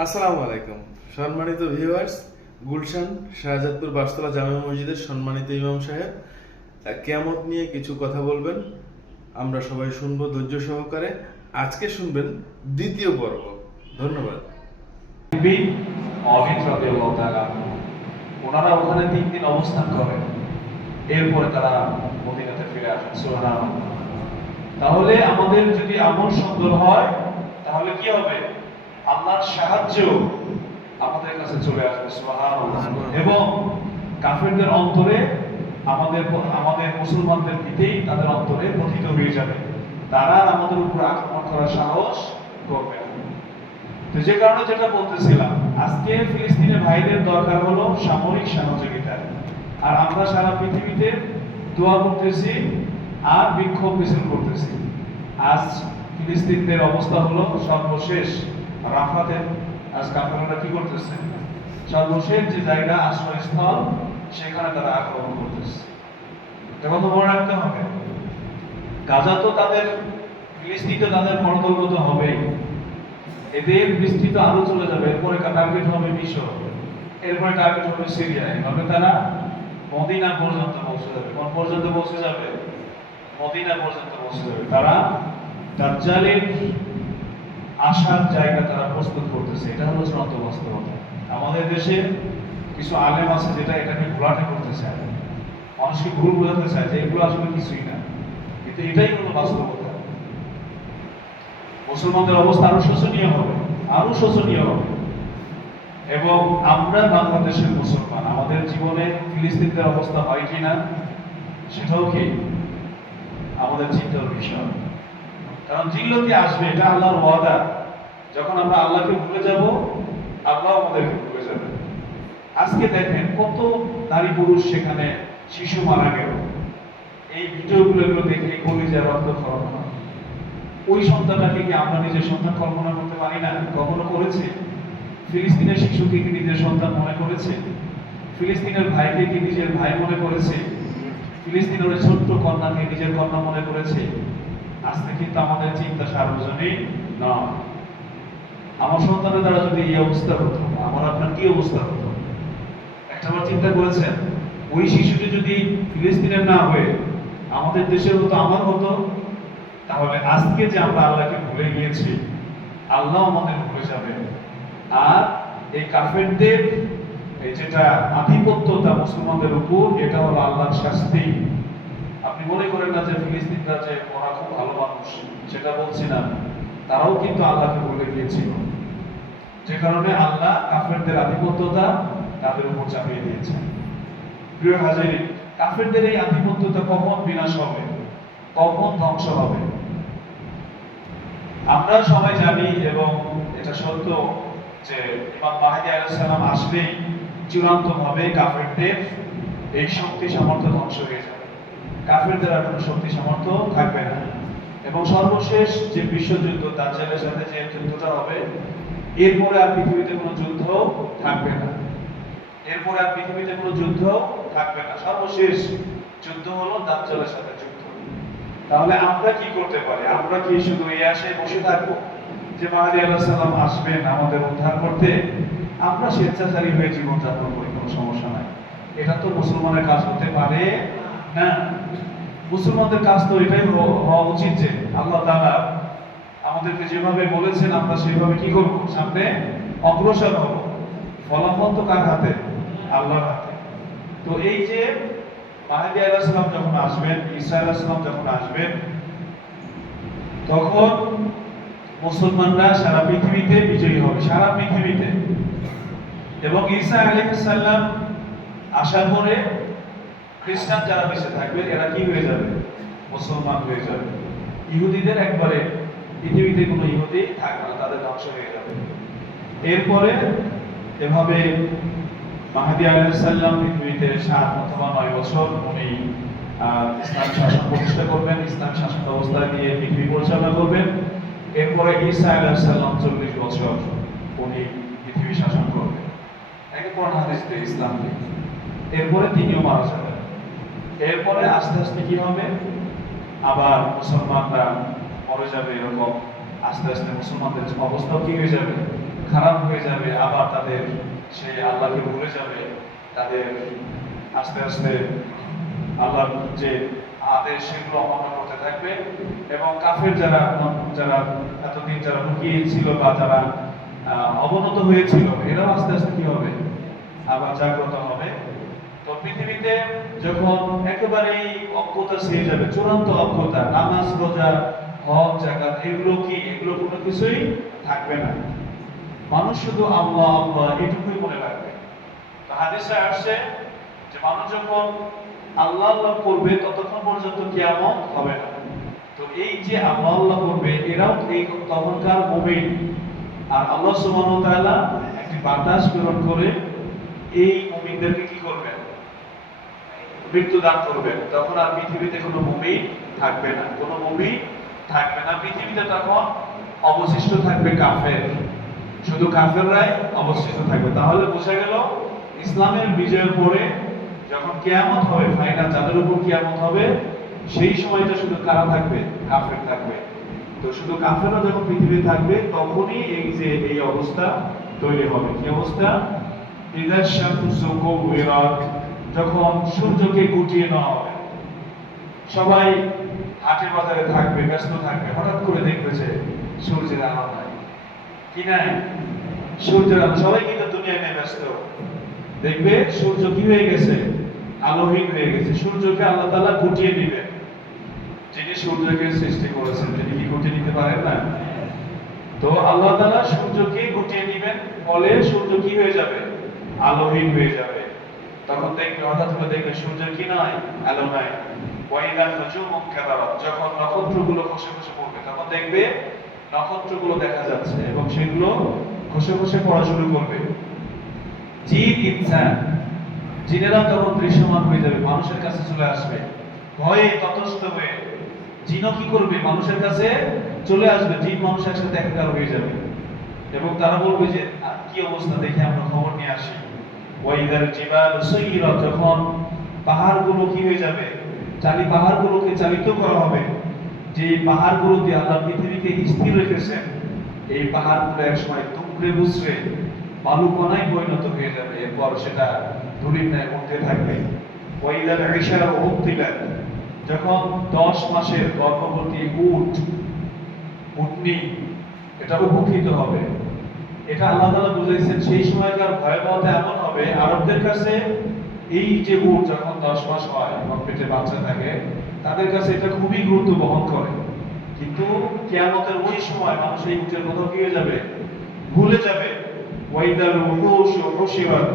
আসসালামু আলাইকুম সম্মানিত ভিউয়ার্স। গুলশান শাহজাদপুর বাসতলা জামে মসজিদের সম্মানিত ইমাম সাহেব কিয়ামত নিয়ে কিছু কথা বলবেন। আমরা সবাই শুনবো ধৈর্য সহকারে। আজকে শুনবেন দ্বিতীয় পর্ব। ধন্যবাদ। ওনারা ওখানে 3 দিন অবস্থান করেন, এরপরে তারা মদিনাতে ফিরে আসেন। সুবহানাল্লাহ। তাহলে আমাদের যদি আমল সুন্দর হয় তাহলে কি হবে? আল্লাহর সাহায্য আমাদের কাছে চলে আসবে। সুবহানাল্লাহ। এবং কাফেরদের অন্তরে আমাদের আমাদের মুসলমানদের দিতেই তাদের অন্তরে পতিত হয়ে যাবে, তারা আমাদের উপর আক্রমণ করার সাহস করবে না। তো যে কারণে যেটা বলতেছিলাম, আজকে ফিলিস্তিনের ভাইদের দরকার হলো সামরিক সহযোগিতা। আর আমরা সারা পৃথিবীতে দোয়া করতেছি আর বিক্ষোভ মিছিল করতেছি। আজ ফিলিস্তিনদের অবস্থা হলো সর্বশেষ রাফাতে। আজ কাফেররা কি করতেছে? সর্বশেষ যে জায়গা আশ্রয়স্থল, সেখানে তারা আক্রমণ করতেছে। এখন তো মনে রাখতে হবে, গাজা তো তাদের, ফিলিস্তিন তো তাদের মর্তগত হবেই। এদের বিস্তৃত আরো চলে যাবে, এরপরে টার্গেট হবে মিশর, এরপরে টার্গেট হবে সিরিয়া। এভাবে তারা মদিনা পর্যন্ত পৌঁছে যাবে। কোন পর্যন্ত পৌঁছে যাবে? মদিনা পর্যন্ত পৌঁছে যাবে। তারা দাজ্জালের আসার জায়গা তারা প্রস্তুত করতেছে। এটা হলো চূড়ান্ত বাস্তবতা। আমাদের দেশে কিছু আলেম আছে যেটা এটাকে ঘোলাটে করতে চায়, মানুষকে ভুল বোঝাতে চায় যে এগুলো আসলে কিছুই না, কিন্তু এটাই হলো বাস্তবতা। মুসলমানদের অবস্থা আরো শোচনীয় হবে, আরো শোচনীয় হবে। এবং আমরা বাংলাদেশের মুসলমান, আমাদের জীবনে ফিলিস্তিনদের অবস্থা হয় কিনা সেটাও কি আমাদের চিন্তার বিষয়। কারণ জিল্লতি আসবে, এটা আল্লাহর ওয়াদা। যখন আমরা আল্লাহকে ভুলে যাব, আল্লাহ আমাদেরকে ভুলে যাবে। আজকে দেখেন কত নারী পুরুষ সেখানে, শিশু মারা গেল। এই ভিডিওগুলো দেখে কলিজা রক্ত ক্ষরণ হয়। ওই সন্তানটাকে কি আমরা নিজের সন্তান কল্পনা করতে পারি না? কখনো করেছে? ফিলিস্তিনের শিশুকে কি নিজের সন্তান মনে করেছে? ফিলিস্তিনের ভাইকে কি নিজের ভাই মনে করেছে? ফিলিস্তিনের ওই ছোট্ট কন্যাকে নিজের কন্যা মনে করেছে? আজকে কিন্তু আমাদের চিন্তা সার্বজনীন নয়। আমার সন্তানের দ্বারা যদি এই অবস্থা হতো, আমার আপনার কি অবস্থা হতো? একটাবার চিন্তা করেছেন, ওই শিশুটি যদি ফিলিস্তিনের না হয়ে আমাদের দেশের হতো, আমার হতো, তাহলে আজকে যে আমরা আল্লাহকে ভুলে গিয়েছি, আল্লাহ আমাদের ভুলে যাবে। আর এই কাফেরদের এই যেটা আধিপত্যতা মুসলমানদের উপর, এটা হলো আল্লাহর শাস্তি। আপনি মনে করেন না যে ফিলিস্তিনরা যে ওরা খুব ভালো মানুষ, সেটা বলছি না। তারাও কিন্তু আল্লাহকে ভুলে গিয়েছিল, যে কারণে আল্লাহ কাফেরদের আধিপত্যতা তাদের উপর চাপিয়ে দিয়েছে। প্রিয় হাজিরিন, কাফেরদের এই আধিপত্যতা কখন বিনাশ হবে, কখন ধ্বংস হবে? আমরা সবাই জানি এবং এটা সত্য যে ইমাম মাহদী আলাইহিস সালাম আসলেই চূড়ান্তভাবে কাফেরদের এই শক্তি সামর্থ্য ধ্বংস হয়ে যাবে। কাফেরদের আর কোনো শক্তি সামর্থ্য থাকবে না। এবং সর্বশেষ যে বিশ্বযুদ্ধ, দাজ্জালের সাথে যে যুদ্ধটা হবে, এরপরে আর পৃথিবীতে কোনো যুদ্ধ থাকবে না। এরপরে আর পৃথিবীতে কোনো যুদ্ধ থাকবে না। সর্বশেষ যুদ্ধ হলো দাজ্জালের সাথে যুদ্ধ। তাহলে আমরা কি করতে পারি? আমরা কি শুধু এই আশায় বসে থাকবো যে মাহদী আলাইহিস সালাম আসবেন আমাদের উদ্ধার করতে? আমরা স্বেচ্ছাচারী হয়ে জীবনযাপন করি, কোনো সমস্যা নাই। এটা তো মুসলমানের কাজ হতে পারে না। মুসলমানদের কাজ তো এটাই হওয়া উচিত যে আল্লাহ তাআলা আমাদেরকে যেভাবে বলেছেন আমরা সেভাবে কি করব? সামনে অগ্রসর হব। ফলাফল তো কার হাতে? আল্লাহর হাতে। তো এই যে মাহদী আলাইহিস সালাম যখন আসবেন, ঈসা আলাইহিস সালাম যখন আসবেন, তখন মুসলমানরা সারা পৃথিবীতে বিজয়ী হবে, সারা পৃথিবীতে। এবং ঈসা আলাইহিস সালাম আসার পরে খ্রিস্টান যারা বেঁচে থাকবে, এরা কি হয়ে যাবে? মুসলমান হয়ে যাবে। ইহুদিদের একবারে পৃথিবীতে কোনো ইহুদি থাকবে না, তাদের ধ্বংস হয়ে যাবে। এরপরে এভাবে মাহদী আলাইহিস সালাম পৃথিবীতে 7 অথবা 9 বছর উনি ইসলাম শাসন প্রতিষ্ঠা করবেন, ইসলাম শাসন ব্যবস্থা দিয়ে পৃথিবী পরিচালনা করবেন। এরপরে ঈসা আলাইহিস সালাম 40 বছর উনি পৃথিবী শাসন করবেন, একে কোরআন হাদিস দিয়ে, ইসলাম দিয়ে। এরপরে তিনিও মারা যাবেন। এরপরে আস্তে আস্তে কি হবে? আবার মুসলমানরা মরে যাবে। এরকম আস্তে আস্তে মুসলমানদের অবস্থাও কি হয়ে যাবে? খারাপ হয়ে যাবে, আবার তাদের সেই আল্লাহকে ভুলে যাবে, তাদের আস্তে আস্তে আল্লাহর যে আদেশ সেগুলো অমান্য করতে থাকবে। এবং কাফের যারা যারা এতদিন যারা লুকিয়ে ছিল বা যারা অবনত হয়েছিল, এরাও আস্তে আস্তে কি হবে, আবার জাগ্রত হবে। তো পৃথিবীতে যখন একেবারেই অজ্ঞতা ছেয়ে যাবে, চূড়ান্ত অজ্ঞতা, নামাজ রোজা হজ জাকাত এগুলো কি, এগুলো কোনো কিছুই থাকবে না। মানুষ শুধু আল্লাহ আল্লাহ এটুকুই মনে রাখবে। তো হাদিসে আসছে যে মানুষ যখন আল্লাহ আল্লাহ করবে ততক্ষণ পর্যন্ত কিয়ামত হবে না। তো এই যে আল্লাহ আল্লাহ করবে এরাও এই তখনকার মুমিন। আর আল্লাহ সুবহানাহু ওয়া তাআলা একটি বাতাস প্রেরণ করে এই মুমিনদেরকে কি করবেন, মৃত্যু দান করবেন। তখন আর পৃথিবীতে কোনো মুমিন থাকবে না, কোনো মুমিন থাকবে না পৃথিবীতে। তখন অবশিষ্ট থাকবে কাফের, শুধু কাফেররাই অবশিষ্ট থাকবে। তাহলে বোঝা গেল ইসলামের বিজয়ের পরে যখন কিয়ামত হবে, ফাইনাল যাদের উপর কিয়ামত হবে, সেই সময়টা শুধু কারা থাকবে, কাফের থাকবে। তো শুধু কাফেররা যখন পৃথিবী থাকবে তখনই এই যে এই অবস্থা তৈরি হবে। কি অবস্থা? ইযা শামসু কুবিরাত, যখন সূর্যকে গুটিয়ে নেওয়া হবে। সবাই হাটে বাজারে থাকবে, ব্যস্ত থাকবে, হঠাৎ করে দেখবে যে সূর্যের আলো নাই, কি নাই, সূর্যের আলো, সবাই কিন্তু দুনিয়া নিয়ে ব্যস্ত। দেখবে সূর্য কি হয়ে গেছে, আলোহীন হয়ে গেছে। সূর্যকে আল্লাহ তাআলা গুটিয়ে দিবেন। যিনি সূর্যকে সৃষ্টি করেছেন তিনি কি গুটিয়ে নিতে পারেন না? তো আল্লাহ তাআলা সূর্যকে গুটিয়ে দিবেন, ফলে সূর্য কি হয়ে যাবে, আলোহীন হয়ে যাবে। তখন দেখবে হঠাৎ করে দেখবে সূর্যের কি নাই, আলো নাই। ওয়াইদান নুজুমু কাদারাত, যখন নক্ষত্রগুলো খসে খসে পড়বে তখন দেখবে নক্ষত্রগুলো দেখা যাচ্ছে এবং সেগুলো খসে খসে পড়া শুরু করবে। জিন ইনসান, জিনেরা তখন দৃশ্যমান হয়ে যাবে, মানুষের কাছে চলে আসবে ভয়ে ততস্থ হয়ে। জিনও কি করবে, মানুষের কাছে চলে আসবে, জিন মানুষ একসাথে একাকার হয়ে যাবে এবং তারা বলবে যে কি অবস্থা, দেখে আমরা খবর নিয়ে আসি। ওয়াইদাল জিবাল সুইরাত, যখন পাহাড়গুলো কি হয়ে যাবে, পাহাড়গুলোকে চালিত করা হবে। যে পাহাড়গুলো দিয়ে আল্লাহ পৃথিবীকে স্থির রেখেছেন, এই পাহাড়গুলো একসময় দুমড়ে মুচড়ে বালুকণায় পরিণত হয়ে যাবে, এরপর সেটা ধূলির ন্যায় উঠতে থাকবে। ওয়াইদাল ইশার উক্তিলাত, যখন 10 মাসের গর্ভবতী উটনি এটা উপকৃত হবে। এটা আল্লাহ তাআলা বুঝাইছেন সেই সময়কার ভয়াবহতা এমন হবে, আরবদের কাছে এই যে উট যখন 10 মাস হয় এবং পেটে বাচ্চা থাকে, তাদের কাছে এটা খুবই গুরুত্ব বহন করে। কিন্তু কিয়ামতের ওই সময় মানুষ এই উটের কথা কি হয়ে যাবে, ভুলে যাবে। ওয়াইদাল উহুশু হুশিরাত,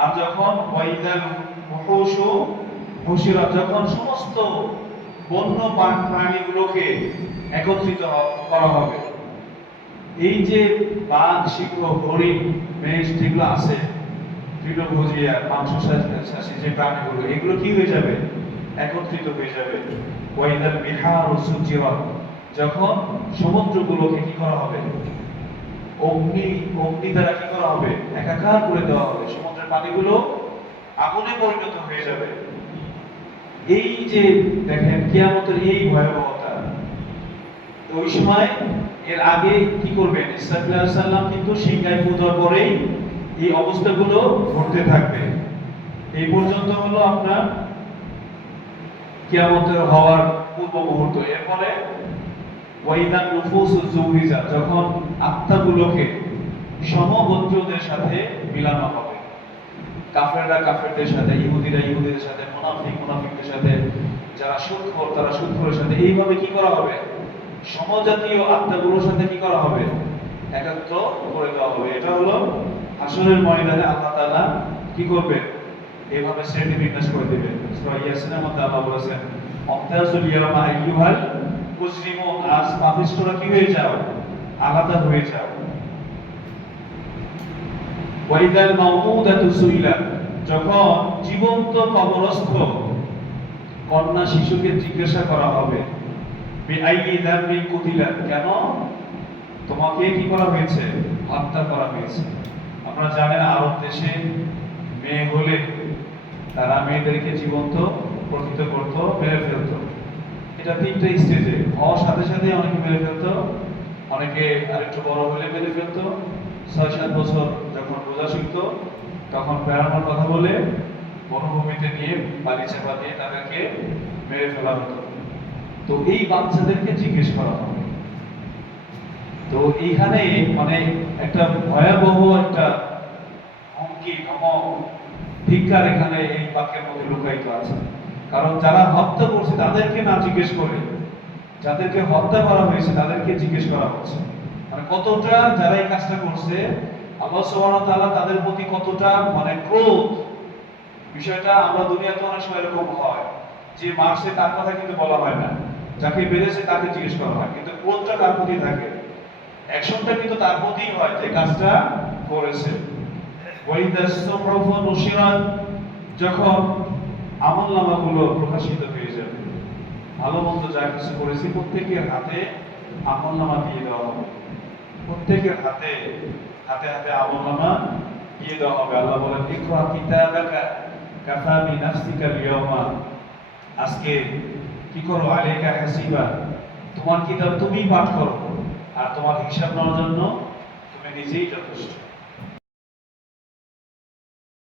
আর যখন ওয়াইদাল উহুশু হুশিরাত, যখন সমস্ত বন্য প্রাণীগুলোকে একত্রিত করা হবে। এই যে বাঘ, সিংহ, হরিণ, মেষ যেগুলো আছে, তৃণভোজী আর মাংসাশী যে প্রাণীগুলো, এগুলো কি হয়ে যাবে, একত্রিত হয়ে যাবে। ওয়াইদাল বিহারু সুজিরাত, যখন সমুদ্রগুলোকে কি করা হবে, অগ্নি দ্বারা কি করা হবে, একাকার করে দেওয়া হবে, সমুদ্রের পানিগুলো আগুনে পরিণত হয়ে যাবে। এই যে দেখেন কিয়ামতের এই ভয়াবহতা, ওই সময় এর আগে কি করবেন, ইসরাফিল আলাইহিস সালাম কিন্তু সিংহায় ফু দেওয়ার পরেই এই অবস্থাগুলো ঘটতে থাকবে। এই পর্যন্ত হলো আপনার কিয়ামতের হওয়ার পূর্ব মুহূর্ত। এরপরে ওয়াইদান নুফুসু যুবিজাত, যখন আত্মাগুলোকে সমগোত্রদের সাথে মিলানো হবে। কাফেররা কাফেরদের সাথে, ইহুদিরা ইহুদিদের সাথে, মুনাফিক মুনাফিকদের সাথে, যারা সুদখোর তারা সুদখোরের সাথে, এইভাবে কি করা হবে, সমজাতীয় আত্মাগুলোর সাথে কি করা হবে, একাত্র করে দেওয়া হবে। এটা হলো হাসরের ময়দানে আল্লাহ তাআলা কি করবেন, এইভাবে শ্রেণী বিন্যাস করে দিবেন। সূরা ইয়াসিনের মধ্যে আল্লাহ বলেছেন, অমতাজুল ইয়াওমা আইয়ুহাল মুজরিমুন, আজ পাপিষ্ঠরা কি হয়ে যাও, আলাদা হয়ে যাও। ওয়াইদাল মাউউদাতু সুইলাত, যখন জীবন্ত কবরস্থ কন্যা শিশুকে জিজ্ঞাসা করা হবে, বিআইয়ি যামবিন কুতিলাত, কেন তোমাকে কি করা হয়েছে, হত্যা করা হয়েছে। আপনারা জানেন আরব দেশে মেয়ে হলে তারা মেয়েদেরকে জীবন্ত প্রকৃত করতো, মেরে ফেলতো। এটা 3টা স্টেজে, হওয়ার সাথে সাথে অনেকে মেরে ফেলতো, অনেকে আরেকটু বড় হলে মেরে ফেলতো, 6-7 বছর যখন রোজা শিখতো তখন ফেরানোর কথা বলে মরুভূমিতে নিয়ে বালি চাপা দিয়ে তাদেরকে মেরে ফেলা হতো। তো এই বাচ্চাদেরকে জিজ্ঞেস করা হবে। তো এইখানে মানে একটা ভয়াবহ একটা হুমকি, ধমক, ধিক্কার এখানে এই বাক্যের মধ্যে লুকায়িত আছে। কারণ যারা হত্যা করছে তাদেরকে না জিজ্ঞেস করে যাদেরকে হত্যা করা হয়েছে তাদেরকে জিজ্ঞেস করা হচ্ছে। মানে কতটা যারা এই কাজটা করছে আল্লাহ সুবহানাহু ওয়া তাআলা তাদের প্রতি কতটা মানে ক্রোধ। বিষয়টা আমরা দুনিয়াতে অনেক সময় এরকম হয় যে মারছে তার কথা কিন্তু বলা হয় না, যাকে বেড়েছে তাকে জিজ্ঞেস করা হয়, কিন্তু ক্রোধটা তার প্রতি থাকে, অ্যাকশনটা কিন্তু তার প্রতিই হয় যে কাজটা করেছে। যখন আমলনামাগুলো প্রকাশিত হয়ে যাবে, ভালো মন্দ যা কিছু করেছি প্রত্যেকের হাতে আমলনামা দিয়ে দেওয়া হবে। প্রত্যেকের হাতে হাতে হাতে আমলনামা দিয়ে দেওয়া হবে। আল্লাহ বলেন, ইকরা কিতাবাকা কাফা বিনাফসিকা আল-ইয়াওমা, আজকে কি করো, আলাইকা হাসিবা, তোমার কিতাব তুমি পাঠ করো আর তোমার হিসাব নেওয়ার জন্য তুমি নিজেই যথেষ্ট।